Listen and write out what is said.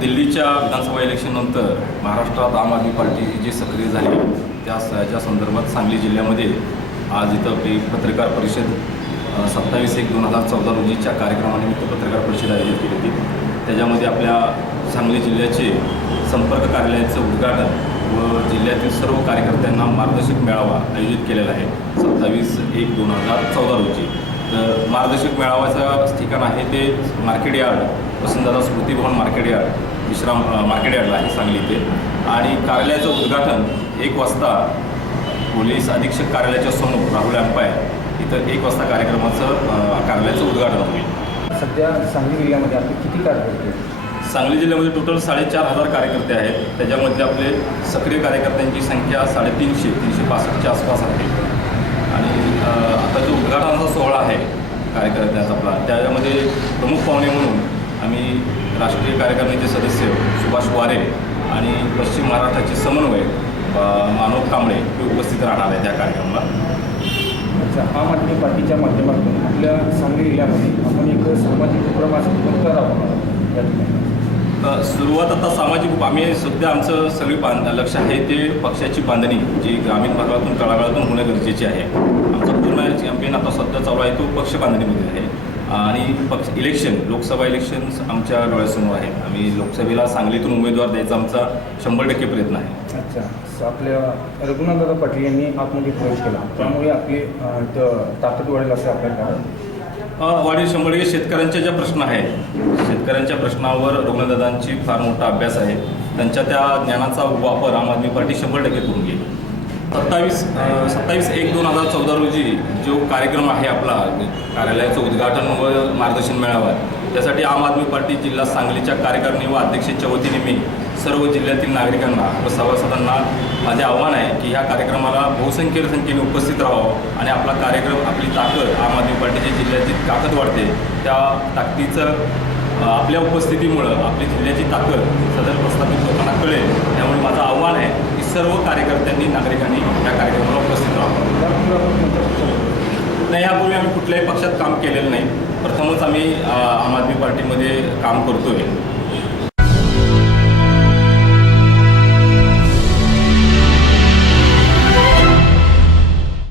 दिल्लीच्या विधानसभा इलेक्शननंतर महाराष्ट्रात आम आदमी पार्टी जी सक्रिय झाली त्याच्या संदर्भात सांगली जिल्ह्यामध्ये आज इथं आपली पत्रकार परिषद 27/1/2014 रोजीच्या कार्यक्रमानिमित्त पत्रकार परिषद आयोजित केली होती। त्याच्यामध्ये आपल्या सांगली जिल्ह्याचे संपर्क कार्यालयाचं उद्घाटन व जिल्ह्यातील सर्व कार्यकर्त्यांना मार्गदर्शक मेळावा आयोजित केलेला आहे 27/1/2014 रोजी। तर मार्गदर्शक मेळाव्याचं ठिकाण आहे ते मार्केट यार्ड, वसंतदादा स्मृती भवन मार्केट यार्ड, विश्राम मार्केट यार्डला आहे सांगली इथे। आणि कार्यालयाचं उद्घाटन 1 वाजता पोलीस अधीक्षक कार्यालयाच्या समोर राहुल एम्पायर इथं 1 वाजता कार्यालयाचं उद्घाटन होईल। सध्या सांगली जिल्ह्यामध्ये आपले किती कार्यकर्ते? सांगली जिल्ह्यामध्ये टोटल 4,500 कार्यकर्ते आहेत। त्याच्यामध्ये आपले सक्रिय कार्यकर्त्यांची संख्या 350-365च्या आसपास आहे। आणि आता जो उद्घाटनाचा सोहळा आहे कार्यकर्त्यांचा आपला, त्याच्यामध्ये प्रमुख पाहुणे म्हणून आम्ही राष्ट्रीय कार्यकारिणीचे सदस्य सुभाष वारे आणि पश्चिम महाराष्ट्राचे समन्वयक मानव कांबळे हे उपस्थित राहणार आहे त्या कार्यक्रमाला। आम आदमी पार्टीच्या माध्यमातून आपल्या सांगली जिल्ह्यामध्ये आपण एक सामाजिक उपक्रम कोणता राबवणार या ठिकाणी? सुरुवात आता सामाजिक आम्ही सध्या आमचं सगळी लक्ष आहे ते पक्षाची बांधणी जी ग्रामीण भागातून तळागाळातून होणं गरजेचे आहे। आमचा पूर्ण कॅम्पेन आता सध्या चालू आहे तो पक्ष बांधणीमध्ये आहे। आणि इलेक्शन लोकसभा इलेक्शन्स आमच्या डोळ्यासमोर आहेत। आम्ही लोकसभेला सांगलीतून उमेदवार द्यायचा आमचा 100% प्रयत्न आहे। अच्छा, आपल्या रघुनाथदादा पाटील यांनी आतमध्ये प्रवेश केला, त्यामुळे आपली ताकद वाढेल असं आपल्याला वाढीव 100%। शेतकऱ्यांच्या ज्या प्रश्न आहेत, शेतकऱ्यांच्या प्रश्नावर रघुनाथदादांची फार मोठा अभ्यास आहे। त्यांच्या त्या ज्ञानाचा वापर आम आदमी पार्टी 100% करून घेईल। 27/1/2014 रोजी जो कार्यक्रम आहे आपला कार्यालयाचं उद्घाटन व मार्गदर्शन मेळावा, त्यासाठी आम आदमी पार्टी जिल्हा सांगलीच्या कार्यकारिणी व अध्यक्षांच्या वतीने मी सर्व जिल्ह्यातील नागरिकांना व सभासदांना माझे आव्हान आहे की ह्या कार्यक्रमाला संख्येने उपस्थित राहावं आणि आपला कार्यक्रम, आपली ताकद, आम आदमी पार्टीच्या जिल्ह्याची ताकद वाढते, त्या ताकदीचं आपल्या उपस्थितीमुळं आपली जिल्ह्याची ताकद सदर प्रस्थापित लोकांना कळेल। त्यामुळे माझं आव्हान आहे की सर्व कार्यकर्त्यांनी, नागरिकांनी या कार्यक्रमाला उपस्थित राहावं। नाही, यापूर्वी आम्ही कुठल्याही पक्षात काम केलेलं नाही, प्रथमच आम्ही आम आदमी पार्टीमध्ये काम करतो आहे।